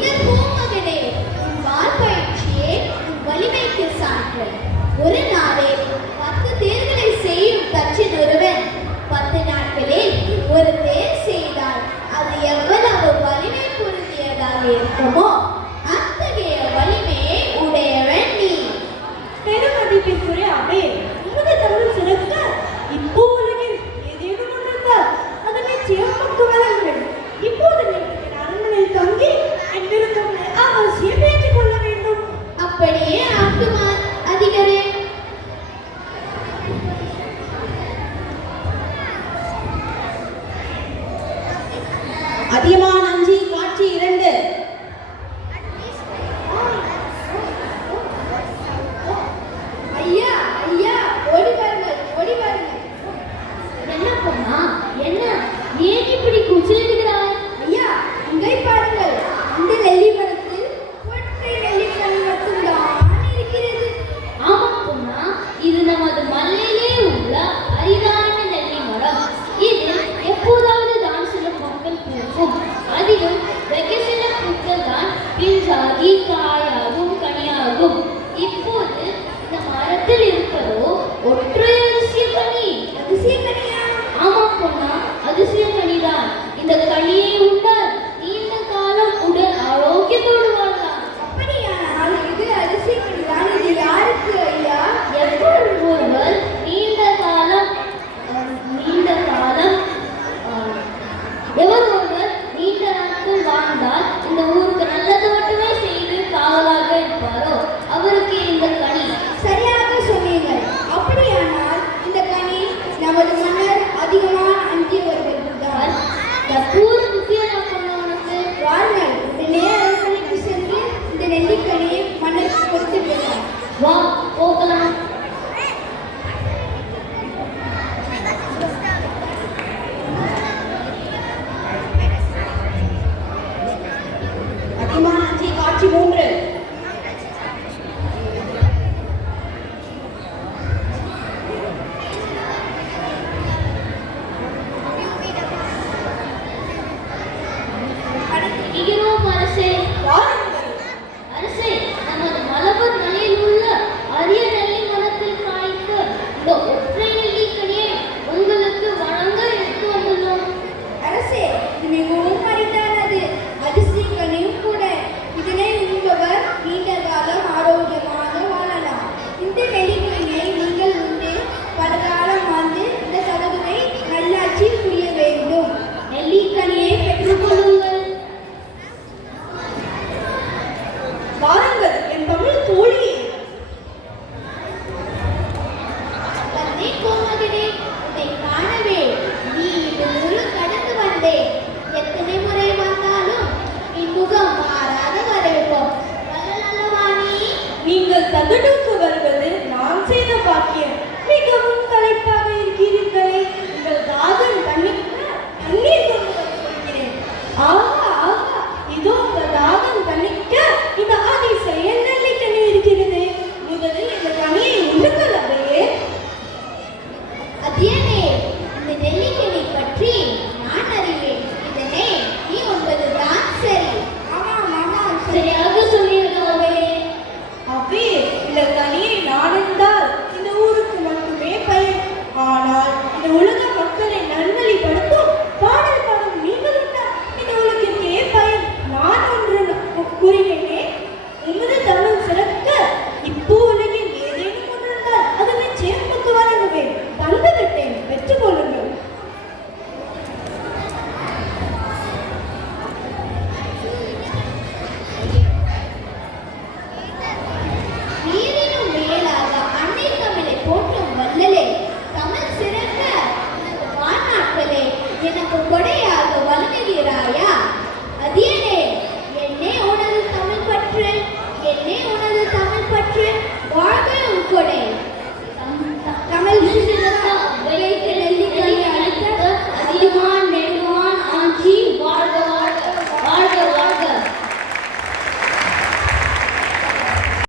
இதற்கோ மகனே, உன் வார்பயிற்சியே உன் வலிமைக்கு சான்று. ஒரு நாளில் 10 தேர்களை செய்யும் தச்சன் ஒருவன் 10 நாட்களில் ஒரு தேர் செய்தால் அது எவ்வளவு வலிமை பொருந்தியதாக இருக்குமோ அத்தகைய வலிமையை உடையவன் நீ. பெருமதிப்பிற்குரிய அவே, உமது தமிழ் சிறக்க இப்போ உலகில் ஏதேனும் ஒன்றிருந்தால் அது நிச்சயம் பக்குவங்கள். இப்போது நீங்கள் அரண்மனையில் தங்கி என் விருப்பங்களை அவசியம் ஏற்றுக்கொள்ள வேண்டும். அப்படியே ஆகுமா அதிகரே? அதியமான் அஞ்சி காட்சி 2. ஐயா ஐயா, ஓடி வாருங்கள், ஓடி வாருங்கள். என்ன பொண்ணா, என்ன, ஏன் இப்படி கூச்சலிடுகிறாய்? ஐயா, இங்கே பாருங்கள், இந்த நெல்லி மரத்தில் ஒற்றை நெல்லிக்கனி மட்டும்தான் இருக்கிறது. ஆமாம் பொண்ணா, இது நமது மலையிலே உள்ள அரிதான நெல்லி மரம். இது எப்போதாவது தான் சில பூக்கள் பூக்கும். அதிலும் வெகு சில பூக்கள் தான் பிஞ்சாகி காய்